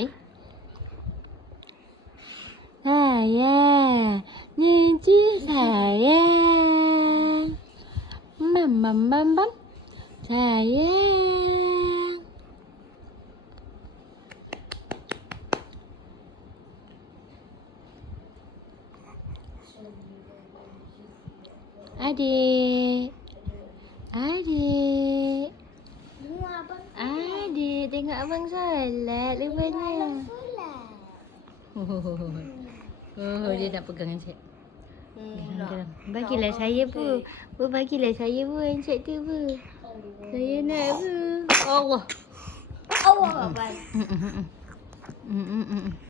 Eh? Sayang. Cici sayang. Mam. Sayang. Adik. Adik. Adik, tengok abang solat rupanya. Oh, dia nak pegang handset. Geram. Bagilah saya pun. Bagilah saya pun handset tu pun. Saya nak pun. Allah. Allah.